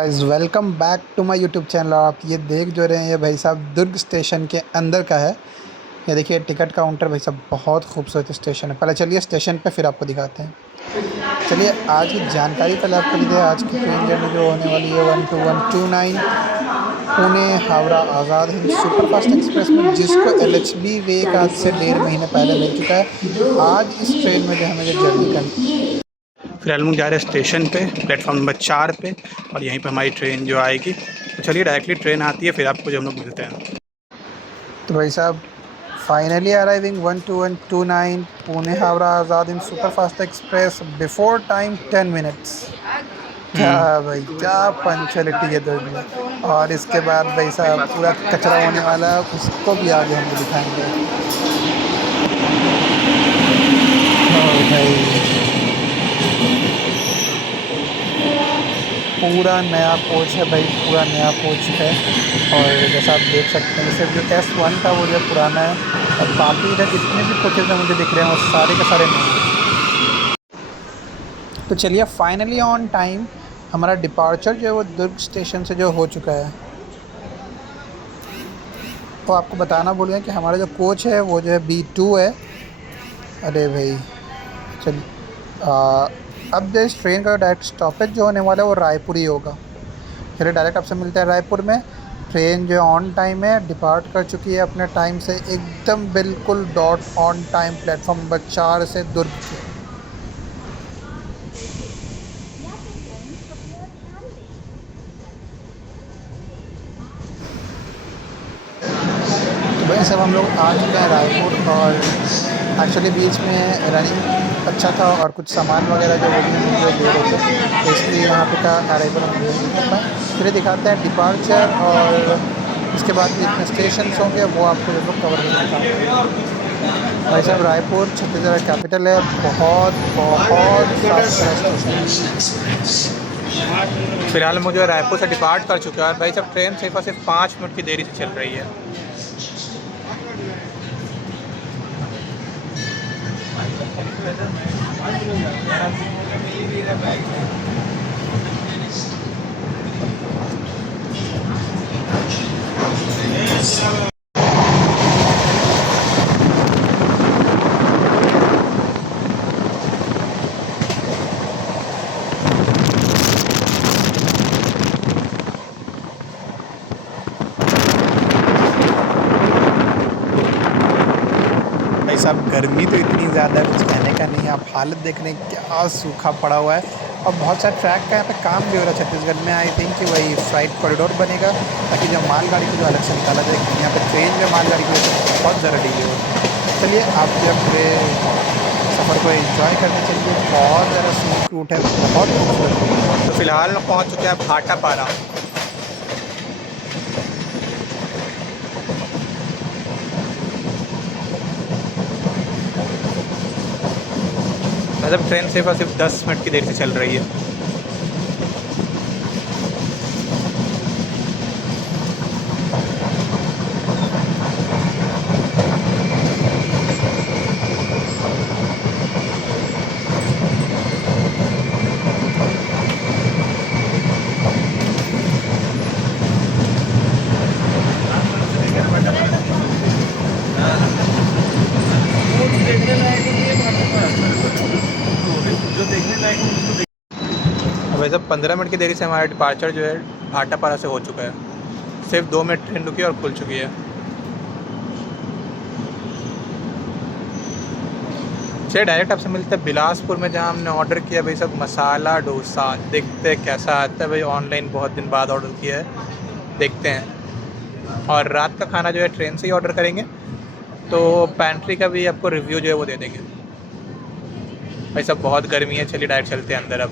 Guys welcome back to my YouTube channel. आप ये देख जो रहे हैं ये भाई साहब दुर्ग स्टेशन के अंदर का है। ये देखिए टिकट काउंटर भाई साहब बहुत खूबसूरत स्टेशन है। पहले चलिए स्टेशन पे फिर आपको दिखाते हैं। चलिए आज की जानकारी पहले आपको दे दें। आज की ट्रेन जर्नी जो होने वाली है 12129 पुणे हावड़ा आज़ाद हिंद सुपरफास्ट एक्सप्रेस में, जिसको एलएचबी वेक आज से 1.5 महीने पहले मिल चुका है। आज इस ट्रेन में जो हमें जो जर्नी करनी, फिलहाल हम लोग जा रहे हैं स्टेशन पे, प्लेटफॉर्म नंबर 4 पे, और यहीं पे हमारी ट्रेन जो आएगी। तो चलिए डायरेक्टली ट्रेन आती है फिर आपको जो हम लोग मिलते हैं। तो भाई साहब finally arriving 12129 Pune Howrah Azad Hind superfast express before time 10 minutes. क्या भाई क्या पंचुअलिटी है दुर्ग में। और इसके बाद भाई साहब पूरा कचरा होने वाला है, उसको भी आगे हम लोग दिखाएंगे। और भाई पूरा नया कोच है भाई, पूरा नया कोच है। और जैसा आप देख सकते हैं सिर्फ जो S1 था वो जो पुराना है, और बाकी इधर जितने भी कोचेज़ हैं मुझे दिख रहे हैं वो सारे के सारे नए हैं। तो चलिए फाइनली ऑन टाइम हमारा डिपार्चर जो है वो दुर्ग स्टेशन से जो हो चुका है। तो आपको बताना भूल गया कि हमारा जो कोच है वो जो है B2 है। अरे भाई चलिए अब जो इस ट्रेन का डायरेक्ट स्टॉपेज जो होने वाला है वो रायपुर ही होगा। चलिए डायरेक्ट आपसे मिलते हैं रायपुर में। ट्रेन जो ऑन टाइम है, डिपार्ट कर चुकी है अपने टाइम से एकदम बिल्कुल dot on time, platform number 4 से दुर्ग के। तो भाई सब हम लोग आ चुके हैं रायपुर, और एक्चुअली बीच में रनिंग अच्छा था और कुछ सामान वगैरह जो वो भी हम लोग ले रहे थे, तो इसलिए यहाँ पे का अराइवल हम नहीं कर पाए। चलिए दिखाते हैं डिपार्चर, और उसके बाद जितने स्टेशन होंगे वो आपको जो लोग कवर करना। भाई साहब रायपुर छत्तीसगढ़ कैपिटल है। बहुत बहुत साफ सुथरा स्टेशन है। फिलहाल मुझे रायपुर से डिपार्ट कर चुका है भाई साहब। ट्रेन सिर्फ और सिर्फ 5 मिनट की देरी से चल रही है। भाई साहब गर्मी तो इतनी ज़्यादा कुछ कहने का नहीं है। आप हालत देख रहे हैं क्या सूखा पड़ा हुआ है, और बहुत सारे ट्रैक का यहाँ पे काम भी हो रहा है छत्तीसगढ़ में। आई थिंक कि वही फ्राइट कॉरिडोर बनेगा ताकि जो मालगाड़ी को जो अलग से निकाला जाए, यहाँ पे ट्रेन में मालगाड़ी की वजह से बहुत ज़्यादा डिले हो। चलिए आप जो पूरे सफ़र को एंजॉय करने चलिए। बहुत ज़्यादा स्मूथ रूट है, बहुत खूबसूरत रूट है। तो फिलहाल पहुँच चुके हैं भाटापारा। मतलब ट्रेन सिर्फ 10 मिनट की देर से चल रही है। वैसे 15 मिनट की देरी से हमारा डिपार्चर जो है भाटापारा से हो चुका है। सिर्फ 2 मिनट ट्रेन रुकी और खुल चुकी है। चलिए डायरेक्ट आपसे मिलते हैं बिलासपुर में, जहाँ हमने ऑर्डर किया भाई सब मसाला डोसा। देखते हैं कैसा आता है भाई। ऑनलाइन बहुत दिन बाद ऑर्डर किया है, देखते हैं। और रात का खाना जो है ट्रेन से ही ऑर्डर करेंगे, तो पैंट्री का भी आपको रिव्यू जो है वो दे देंगे। भाई सब बहुत गर्मी है, चलिए डायरेक्ट चलते हैं अंदर अब।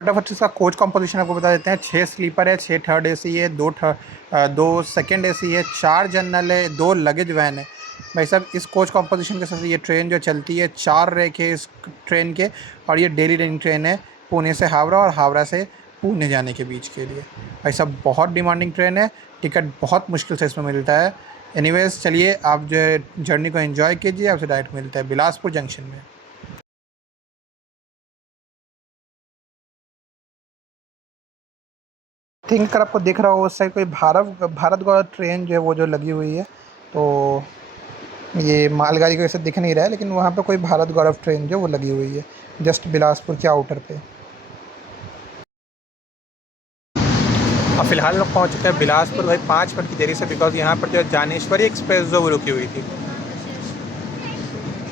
फटाफट इसका कोच कंपोजिशन आपको बता देते हैं। 6 स्लीपर है, 6 थर्ड एसी है, 2 सेकंड एसी है, 4 जनरल है, 2 लगेज वैन है। भाई साहब इस कोच कंपोजिशन के साथ ये ट्रेन जो चलती है, 4 रैक है इस ट्रेन के, और ये डेली रनिंग ट्रेन है पुणे से हावड़ा और हावड़ा से पुणे जाने के बीच के लिए। भाई साहब बहुत डिमांडिंग ट्रेन है, टिकट बहुत मुश्किल से इसमें मिलता है। एनीवेज चलिए आप जो है जर्नी को एंजॉय कीजिए। आपसे डायरेक्ट मिलता है बिलासपुर जंक्शन में। थिंक अगर आपको दिख रहा हो उस साइड कोई भारत गौरव ट्रेन जो है वो जो लगी हुई है, तो ये मालगाड़ी की वजह से दिख नहीं रहा है, लेकिन वहाँ पे कोई भारत गौरव ट्रेन जो वो लगी हुई है जस्ट बिलासपुर के आउटर पे। अब फ़िलहाल लोग पहुँच चुके हैं बिलासपुर भाई 5 मिनट की देरी से, बिकॉज़ यहाँ पर जो है ज्ञानेश्वरी एक्सप्रेस जो वो रुकी हुई थी,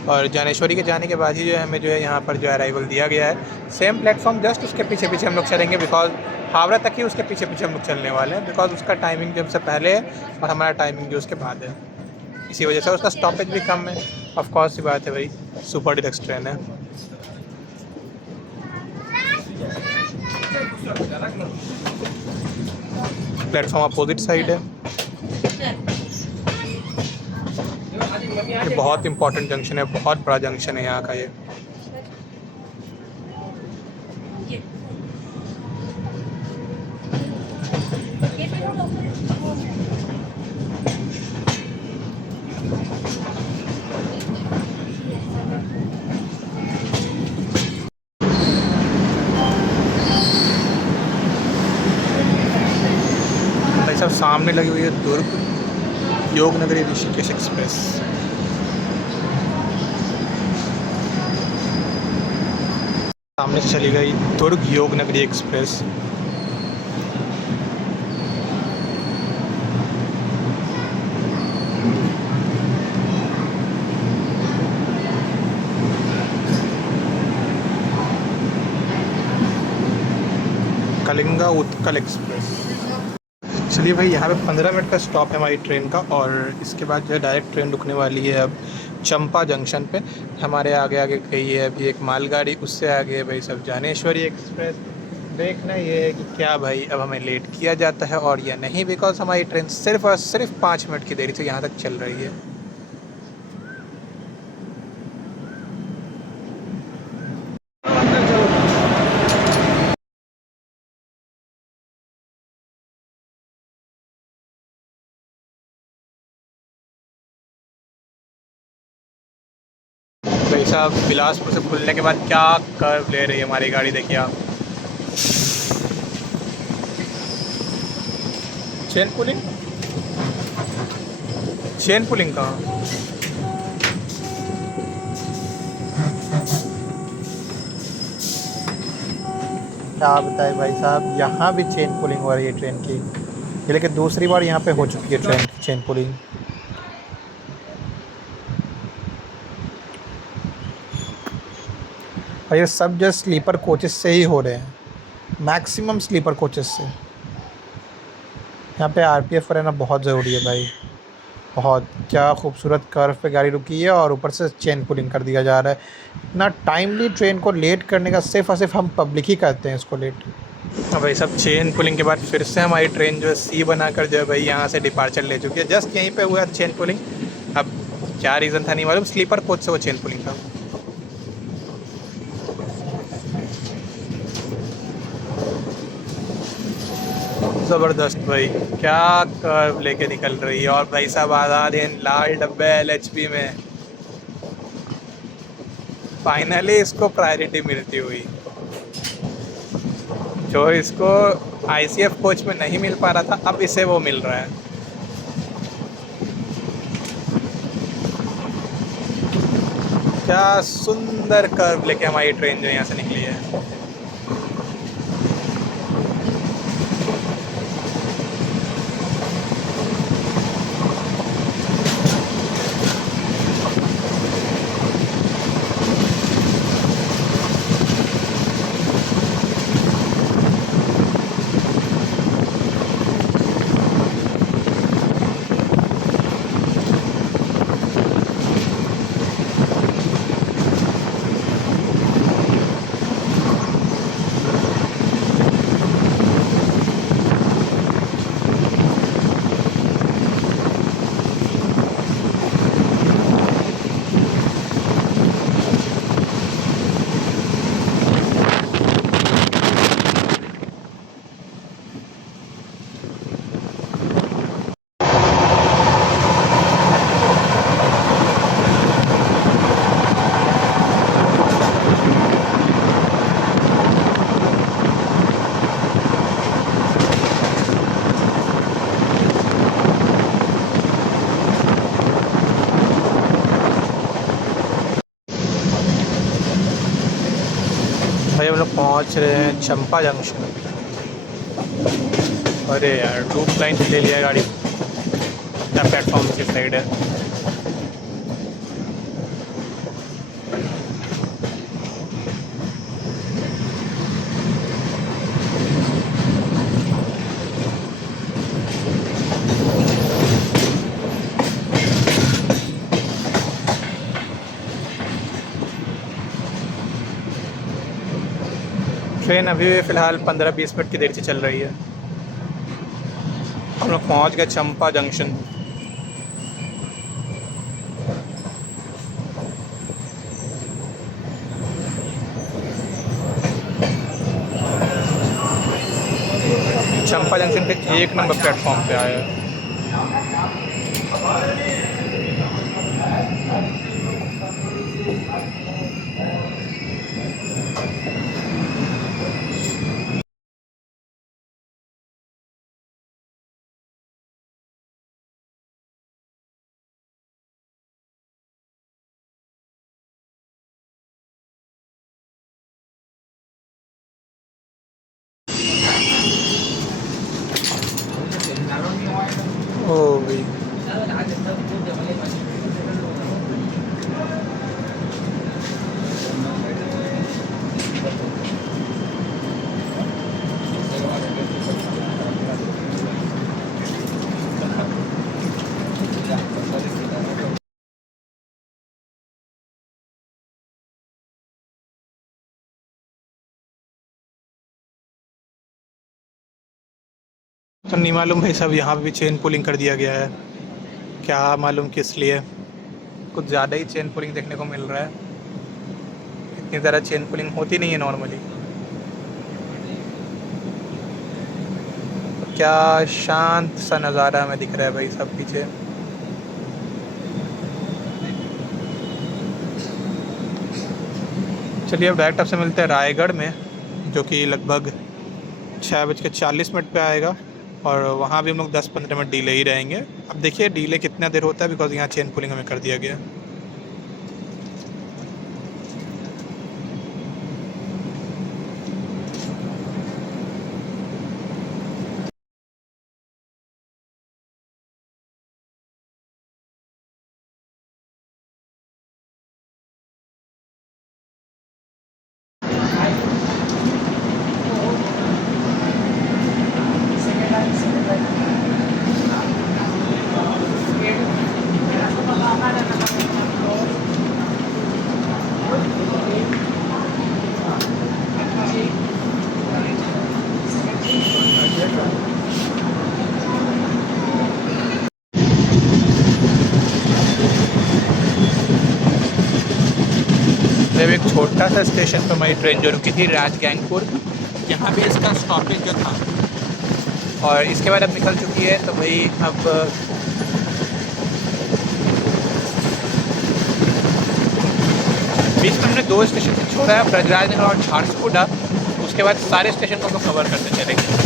और ज्ञानेश्वरी के जाने के बाद ही जो है हमें जो है यहाँ पर जो है अराइवल दिया गया है। सेम प्लेटफॉर्म जस्ट उसके पीछे पीछे हम लोग चलेंगे, बिकॉज़ हावड़ा तक ही उसके पीछे पीछे हम लोग चलने वाले हैं, बिकॉज़ उसका टाइमिंग जो हमसे पहले है और हमारा टाइमिंग जो उसके बाद है, इसी वजह से उसका स्टॉपेज भी कम है। ऑफ कोर्स सी बात है भाई, सुपर डिलक्स ट्रेन है। प्लेटफॉर्म अपोजिट साइड है। ये बहुत इंपॉर्टेंट जंक्शन है, बहुत बड़ा जंक्शन है यहाँ का ये। भाई साहब सामने लगी हुई है दुर्ग योग नगरी ऋषिकेश एक्सप्रेस। सामने से चली गई दुर्ग योग नगरी एक्सप्रेस। कलिंगा उत्कल एक्सप्रेस। चलिए भाई, यहाँ पे 15 मिनट का स्टॉप है हमारी ट्रेन का, और इसके बाद जो है डायरेक्ट ट्रेन रुकने वाली है अब चंपा जंक्शन पे। हमारे आगे आगे गई है अभी एक मालगाड़ी, उससे आगे है भाई सब ज्ञानेश्वरी एक्सप्रेस। देखना ये है कि क्या भाई अब हमें लेट किया जाता है और या नहीं, बिकॉज हमारी ट्रेन सिर्फ और सिर्फ 5 मिनट की देरी से यहाँ तक चल रही है। भाई साहब बिलासपुर से खुलने के बाद क्या कर्व ले रही है हमारी गाड़ी, देखिए आप। चेन पुलिंग, चेन पुलिंग कहाँ? क्या बताए भाई साहब, यहाँ भी चेन पुलिंग हो रही है ट्रेन की। ये लेकिन दूसरी बार यहाँ पे हो चुकी है ट्रेन चेन पुलिंग। और ये सब जो स्लीपर कोचेस से ही हो रहे हैं, मैक्सिमम स्लीपर कोचेस से। यहाँ पे आरपीएफ रहना बहुत ज़रूरी है भाई। बहुत क्या खूबसूरत कर्व पे गाड़ी रुकी है और ऊपर से चेन पुलिंग कर दिया जा रहा है। इतना टाइमली ट्रेन को लेट करने का सिर्फ और सिर्फ हम पब्लिक ही करते हैं इसको लेट। हाँ भाई सब, चेन पुलिंग के बाद फिर से हमारी ट्रेन जो है सी बनाकर जो है भाई यहाँ से डिपार्चर ले चुकी है। जस्ट यहीं पे हुआ चेन पुलिंग। अब क्या रीज़न था नहीं मालूम, स्लीपर कोच से वो चेन पुलिंग था। ज़बरदस्त भाई, क्या कर्व लेके निकल रही है। और भाई साहब आज़ाद हिंद लाल डब्बे एलएचबी में फाइनली इसको प्रायोरिटी मिलती हुई। जो इसको आईसीएफ कोच में नहीं मिल पा रहा था, अब इसे वो मिल रहा है। क्या सुंदर कर्व लेके हमारी ट्रेन जो यहाँ से निकली है। पहुंच रहे हैं चंपा जंक्शन। अरे यार लूप लाइन से ले लिया गाड़ी, अपना प्लेटफॉर्म की साइड है। ट्रेन अभी भी फ़िलहाल 15-20 मिनट की देर से चल रही है। हम लोग पहुँच गए चंपा जंक्शन। चंपा जंक्शन पे 1 नंबर प्लेटफॉर्म पे आया है। ओ भाई तो नहीं मालूम भाई साहब, यहाँ पे भी चेन पुलिंग कर दिया गया है। क्या मालूम किस लिए, कुछ ज़्यादा ही चेन पुलिंग देखने को मिल रहा है। इतनी ज़्यादा चेन पुलिंग होती नहीं है नॉर्मली। क्या शांत सा नज़ारा हमें दिख रहा है भाई साहब पीछे। चलिए अब डायरेक्ट आपसे मिलते हैं रायगढ़ में, जो कि लगभग 6:40 पे आएगा। और वहाँ भी हम लोग 10-15 मिनट डिले ही रहेंगे। अब देखिए डिले कितना देर होता है, बिकॉज यहाँ चेन पुलिंग हमें कर दिया गया। जब एक छोटा सा स्टेशन पर हमारी ट्रेन जो रुकी थी राजगैंगपुर, यहाँ भी इसका स्टॉपेज जो था, और इसके बाद अब निकल चुकी है। तो भाई अब बीच में हमने 2 स्टेशन से छोड़ा है, ब्रजराज नगर और झारसुगुड़ा। उसके बाद सारे स्टेशन को हम लोग कवर करते चलेंगे।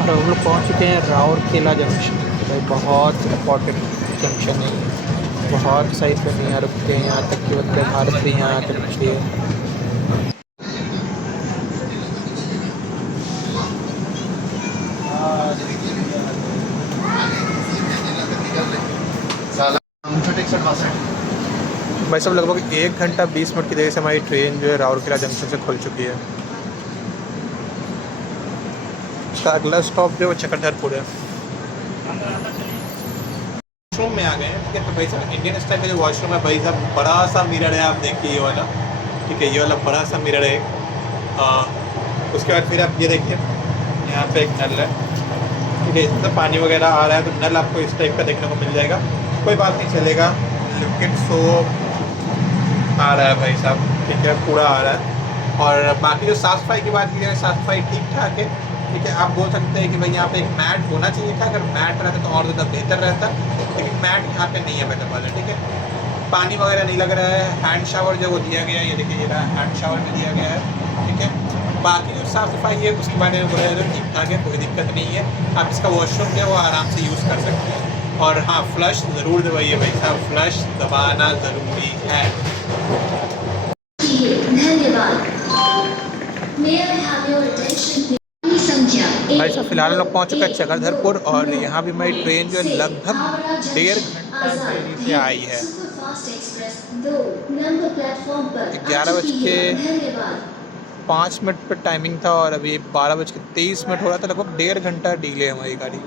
और हम लोग पहुँच चुके हैं राउरकेला जंक्शन। भाई बहुत इम्पोर्टेंट जंक्शन है, बहुत सही ट्रेन यहाँ रुकते हैं। यहाँ तक कि वंदे भारत भी यहाँ आकर रुकती है। भाई सब लगभग 1 घंटा 20 मिनट की देर से हमारी ट्रेन जो है राउरकेला जंक्शन से खुल चुकी है। उसका अगला स्टॉप जो है वो चक्रधरपुर है। वॉशरूम में आ गए हैं, ठीक है। तो भाई साहब इंडियन स्टाइल का जो वॉशरूम है भाई साहब, बड़ा सा मिरर है, आप देखिए ये वाला, ठीक है। ये वाला बड़ा सा मिरर है। उसके बाद फिर आप ये देखिए यहाँ पे एक नल है, ठीक है, इसमें पानी वगैरह आ रहा है, तो नल आपको इस टाइप का देखने को मिल जाएगा, कोई बात नहीं चलेगा। लिक्विड सोप आ रहा है भाई साहब, ठीक है, कूड़ा आ रहा है। और बाकी जो साफ़ सफाई की बात की जाए, साफ़ सफाई ठीक ठाक है, ठीक है। आप बोल सकते हैं कि भाई यहाँ पे एक मैट होना चाहिए था, अगर मैट रहता तो और ज़्यादा बेहतर रहता, लेकिन मैट यहाँ पे नहीं है अवेलेबल है, ठीक है। पानी वगैरह नहीं लग रहा है। हैंड शावर जो वो दिया गया है, ये देखिए, ये हैंड शावर में दिया गया है, ठीक है। बाकी जो साफ़ सफाई है उसके बारे में बोला जाए तो ठीक ठाक है, कोई दिक्कत नहीं है। आप इसका वॉशरूम जो है वो आराम से यूज़ कर सकते हैं। और हाँ, फ्लश ज़रूर दबाइए भाई साहब, फ्लश दबाना ज़रूरी है। धन्यवाद। भाई साहब फिलहाल लोग पहुँच चुका है चक्रधरपुर, और यहाँ भी मेरी ट्रेन जो है लगभग 1.5 घंटा देरी से आई है। 11:05 पर टाइमिंग था और अभी 12:23 हो रहा था, लगभग 1.5 घंटा डिले है हमारी गाड़ी।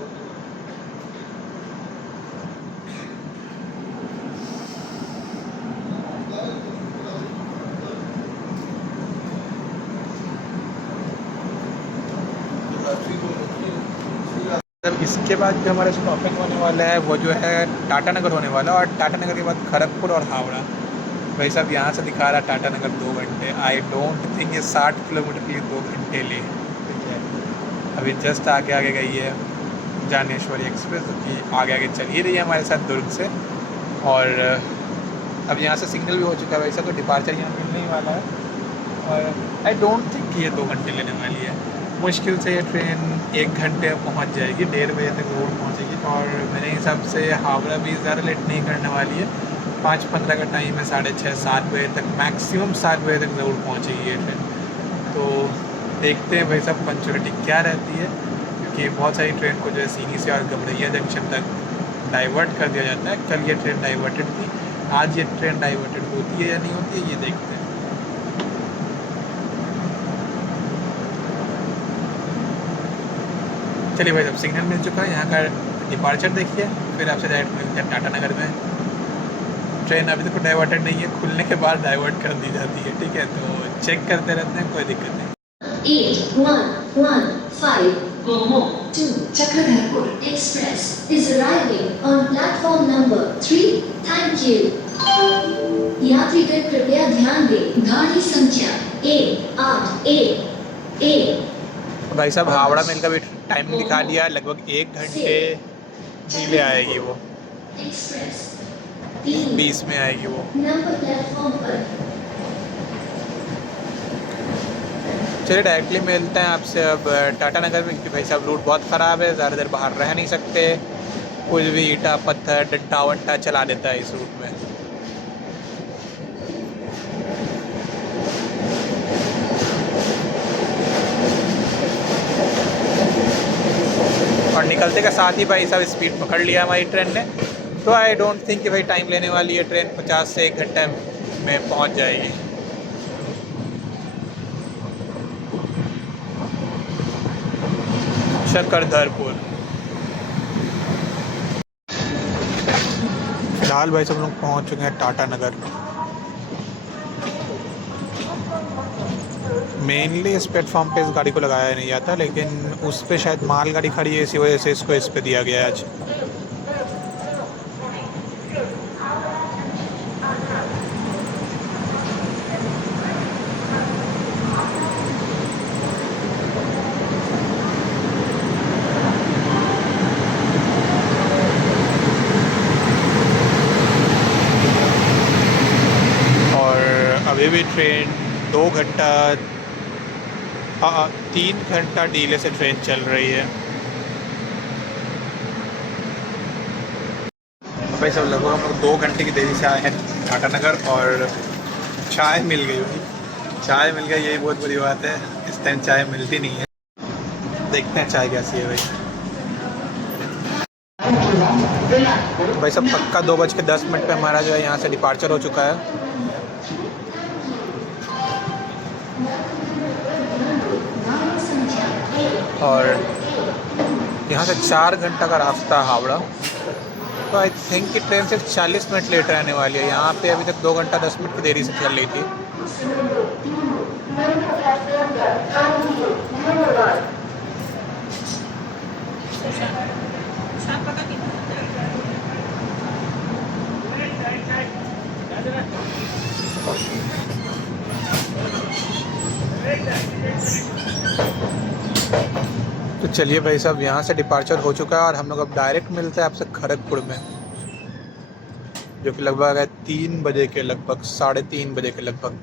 इसके बाद जो हमारा स्टॉपिंग होने वाला है वो जो है टाटा नगर होने वाला है, और टाटा नगर के बाद खड़गपुर और हावड़ा। भाई साहब यहाँ से दिखा रहा है टाटा नगर 2 घंटे। आई डोंट थिंक ये 60 किलोमीटर के लिए 2 घंटे ले, ठीक है। अभी जस्ट आगे आगे गई है जानेश्वरी एक्सप्रेस, की आगे आगे चल ही रही है हमारे साथ दुर्ग से। और अब यहाँ से सिग्नल भी हो चुका है, वैसा तो डिपार्चर यहाँ मिलने ही वाला है। और आई डोंट थिंक ये 2 घंटे लेने वाली है। मुश्किल से ये ट्रेन 1 घंटे पहुँच जाएगी, 1:30 बजे तक रोड पहुँचेगी। और मेरे हिसाब से हावड़ा भी ज़्यादा लेट नहीं करने वाली है, 5:15 का टाइम है, 6:30 7 बजे तक, मैक्सिमम 7 बजे तक ज़रूर पहुँचेगी ये ट्रेन। तो देखते हैं भाई साहब पंचुअलिटी क्या रहती है, क्योंकि बहुत सारी ट्रेन को जो है सीनी से और गमरैया जंक्शन तक डाइवर्ट कर दिया जाता है। कल ये ट्रेन डाइवर्टेड थी, आज ये ट्रेन डाइवर्टेड होती है या नहीं होती है, ये देखते हैं। चलिए भाई साहब सिग्नल मिल चुका है, यहाँ का डिपार्चर देखिए, फिर आपसे डायरेक्ट मिलते हैं टाटा नगर में। ट्रेन अभी तक डाइवर्टेड नहीं है, खुलने के बाद डाइवर्ट कर दी जाती है, ठीक है। तो चेक करते रहते हैं, कोई दिक्कत नहीं। 8115 Gomo to Chakradharpur Express is arriving on platform number 3. Thank you. यात्रीगण कृपया ध्यान दें, गाड़ी संख्या 181 भाई साहब हावड़ा मेल का भी टाइमिंग दिखा दिया, लगभग 1 घंटे डिले आएगी, वो 20 में आएगी वो। नंबर प्लेटफॉर्म पर। चलिए डायरेक्टली मिलते हैं आपसे अब टाटा नगर में, क्योंकि भाई साहब रूट बहुत ख़राब है, ज़्यादा देर बाहर रह नहीं सकते, कुछ भी ईंटा पत्थर डंटा वंटा चला देता है इस रूट में। और निकलते के साथ ही भाई साहब स्पीड पकड़ लिया हमारी ट्रेन ने, तो आई डोंट थिंक कि भाई टाइम लेने वाली है ट्रेन, 50 से 1 घंटे में पहुंच जाएगी। चक्रधरपुर फिलहाल भाई सब लोग पहुंच चुके हैं टाटा नगर। मेनली इस प्लेटफॉर्म पे इस गाड़ी को लगाया नहीं जाता, लेकिन उस पे शायद मालगाड़ी खड़ी है, इसी वजह से इसको इस पे दिया गया है आज। और अभी भी ट्रेन 2 घंटा 3 घंटा डीले से ट्रेन चल रही है। भाई सब लगभग हम लोग 2 घंटे की देरी से आए हैं टाटा नगर, और चाय मिल गई भाई, चाय मिल गई, यही बहुत बड़ी बात है। इस टाइम चाय मिलती नहीं है, देखते हैं चाय कैसी है भाई। भाई सब पक्का 2:10 पे हमारा जो है यहाँ से डिपार्चर हो चुका है। और यहाँ से 4 घंटा का रास्ता हावड़ा, तो आई थिंक कि ट्रेन सिर्फ 40 मिनट लेट रहने वाली है। यहाँ पे अभी तक 2 घंटा 10 मिनट की देरी से चल रही थी। तो चलिए भाई साहब, यहाँ से डिपार्चर हो चुका है और हम लोग अब डायरेक्ट मिलते हैं आपसे खड़गपुर में, जो कि लगभग है 3 बजे के लगभग, 3:30 बजे के लगभग।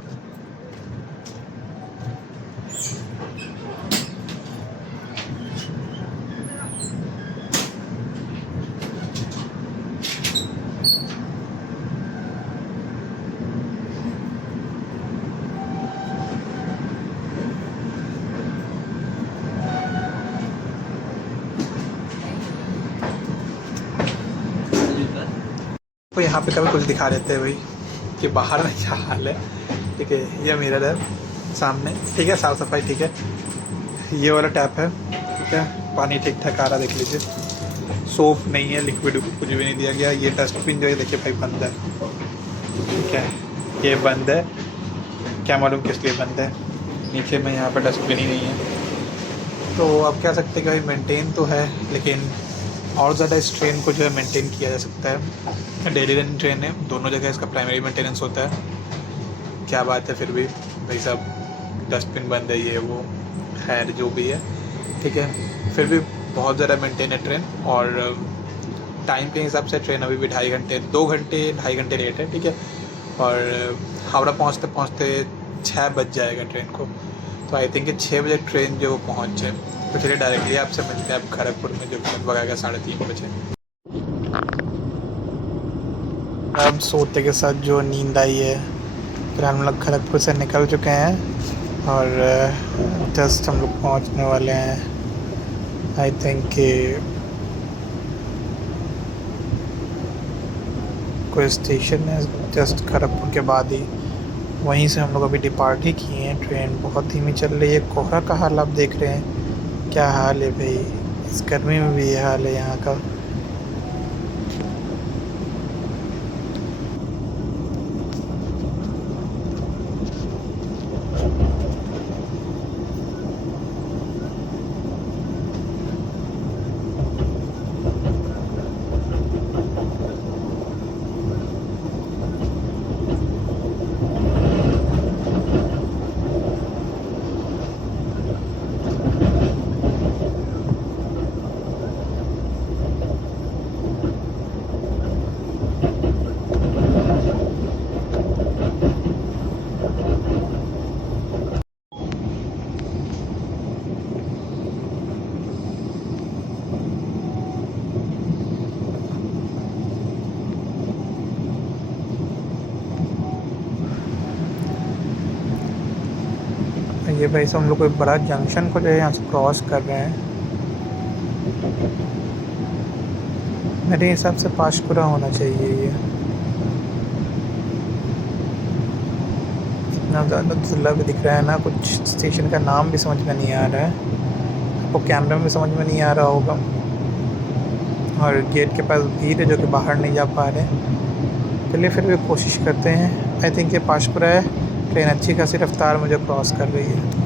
तो यहाँ पे कभी कुछ दिखा देते हैं भाई कि बाहर में क्या हाल है। ठीक है, ये मिरर है सामने, ठीक है, साफ़ सफाई ठीक है। ये वाला टैप है, ठीक है, पानी ठीक ठाक आ रहा, देख लीजिए। सोप नहीं है, लिक्विड कुछ भी नहीं दिया गया। ये डस्टबिन जो है देखिए भाई बंद है, ठीक है, ये बंद है, क्या मालूम किस लिए बंद है। नीचे में यहाँ पर डस्टबिन ही नहीं है। तो आप कह सकते हैं कि भाई मेंटेन तो है, लेकिन और ज़्यादा इस ट्रेन को जो है मेंटेन किया जा सकता है। डेली रनिंग ट्रेन है, दोनों जगह इसका प्राइमरी मेंटेनेंस होता है। क्या बात है, फिर भी भाई साहब डस्टबिन बंद है, ये वो, खैर जो भी है, ठीक है, फिर भी बहुत ज़्यादा मेंटेन है ट्रेन। और टाइम के हिसाब से ट्रेन अभी भी 2 घंटे लेट है, ठीक है। और हावड़ा पहुँचते पहुँचते 6 बज जाएगा ट्रेन को। तो आई थिंक 6 बजे ट्रेन जो पहुँच जाए। तो चलिए डायरेक्टली आपसे मिलते हैं आप खड़गपुर में, जो लगभग आएगा 3:30 बजे। अब सोते के साथ जो नींद आई है, फिर हम लोग खड़गपुर से निकल चुके हैं और जस्ट हम लोग पहुंचने वाले हैं। आई थिंक कि कोई स्टेशन है जस्ट खड़गपुर के बाद ही, वहीं से हम लोग अभी डिपार्ट ही किए हैं। ट्रेन बहुत धीमी चल रही है। कोहरा का हाल आप देख रहे हैं, क्या हाल है भाई, इस गर्मी में भी ये हाल है यहाँ का। ये भाई साहब हम लोग कोई बड़ा जंक्शन को जो है यहाँ से क्रॉस कर रहे हैं। मेरे हिसाब से पाशकुरा होना चाहिए ये। इतना ज़्यादा दुर्लभ दिख रहा है ना, कुछ स्टेशन का नाम भी समझ में नहीं आ रहा है, आपको कैमरा में समझ में नहीं आ रहा होगा। और गेट के पास भीड़ है जो कि बाहर नहीं जा पा रहे। चलिए फिर भी कोशिश करते हैं। आई थिंक ये पाशकुरा है। ट्रेन अच्छी खासी रफ्तार मुझे क्रॉस कर रही है।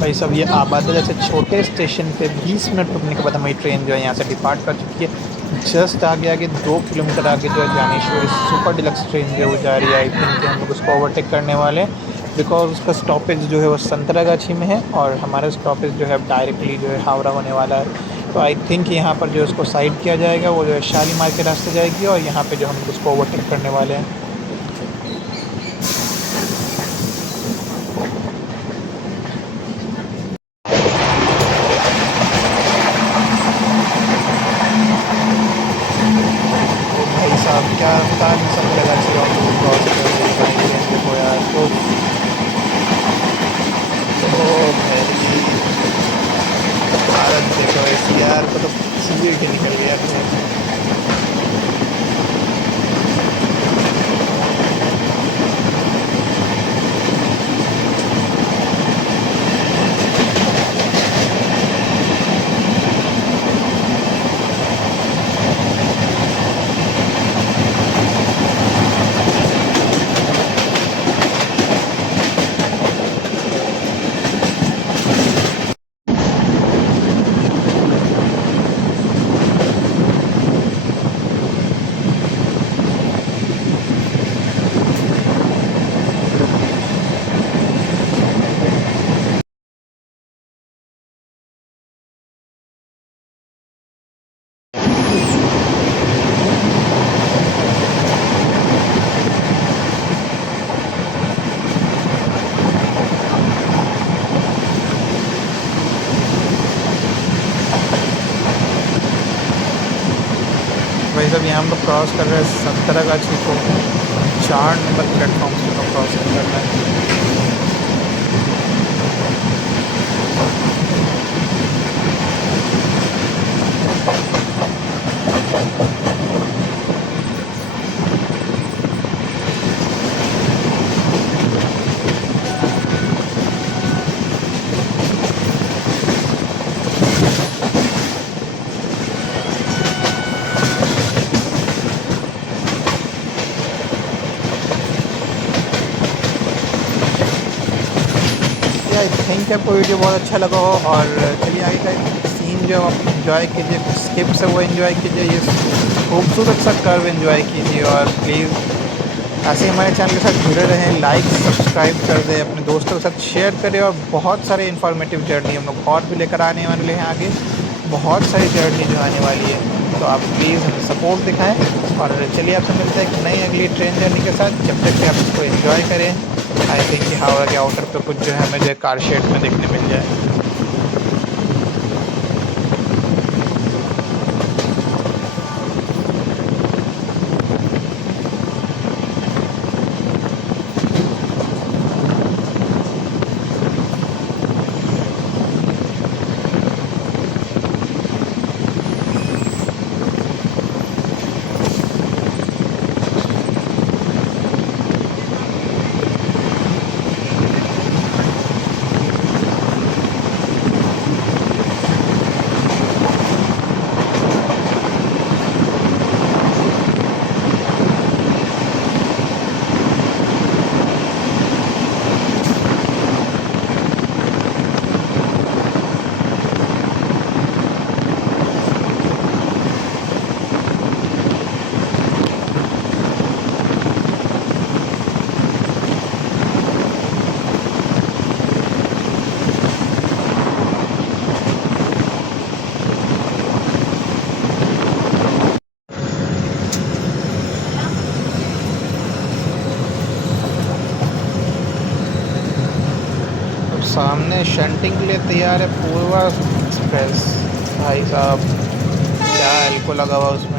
भाई सब ये आबादा जैसे छोटे स्टेशन पे 20 मिनट रुकने के बाद हमारी ट्रेन जो है यहाँ से डिपार्ट कर चुकी है। जस्ट आगे 2 किलोमीटर आगे जो है ज्ञानेश्वरी सुपर डिलक्स ट्रेन जो है वो जा रही है। आई थिंक हम लोग उसको ओवरटेक करने वाले हैं, बिकॉज उसका स्टॉपेज जो है वो संतरागाछी में है और हमारा स्टॉपेज जो है डायरेक्टली जो है हावड़ा होने वाला है। तो आई थिंक यहाँ पर जो उसको साइड किया जाएगा वो जो है शालीमार के रास्ते जाएगी और यहाँ पे जो हम उसको ओवरटेक करने वाले हैं। भाई साहब क्या रफ्तार में संतरागाछी और क्रॉस कर रही है भाई, देखो यार। तो भाई भारत देखो ऐसी यार को तो सीधे के निकल गया ट्रेन। सब यहाँ पर क्रॉस कर रहे हैं संतरागाछी को, 4 नंबर प्लेटफॉर्म से क्रॉस कर रहे हैं। आई थिंक आपको वीडियो बहुत अच्छा लगा हो, और चलिए आगे का सीन जो आप इन्जॉय कीजिए, कुछ स्किप्स है वो इन्जॉय कीजिए, ये खूबसूरत सा कर्व इन्जॉय कीजिए। और प्लीज़ ऐसे ही हमारे चैनल के साथ जुड़े रहें, लाइक सब्सक्राइब कर दें, अपने दोस्तों के साथ शेयर करें। और बहुत सारे इन्फॉर्मेटिव जर्नी हम लोग और भी लेकर आने वाले हैं आगे, बहुत सारी जर्नी जो आने वाली है, तो आप प्लीज़ हमें सपोर्ट दिखाएं। और चलिए आपसे मिलते हैं एक नई अगली ट्रेन जर्नी के साथ, जब तक कि आप इसको एंजॉय करें। आई थिंक कि हावड़ा के आउटर पे कुछ जो है हमें जो कार शेड में देखने मिल जाए। सामने शंटिंग के लिए तैयार है पूर्वा एक्सप्रेस। भाई साहब क्या एल्को लगा हुआ उसमें।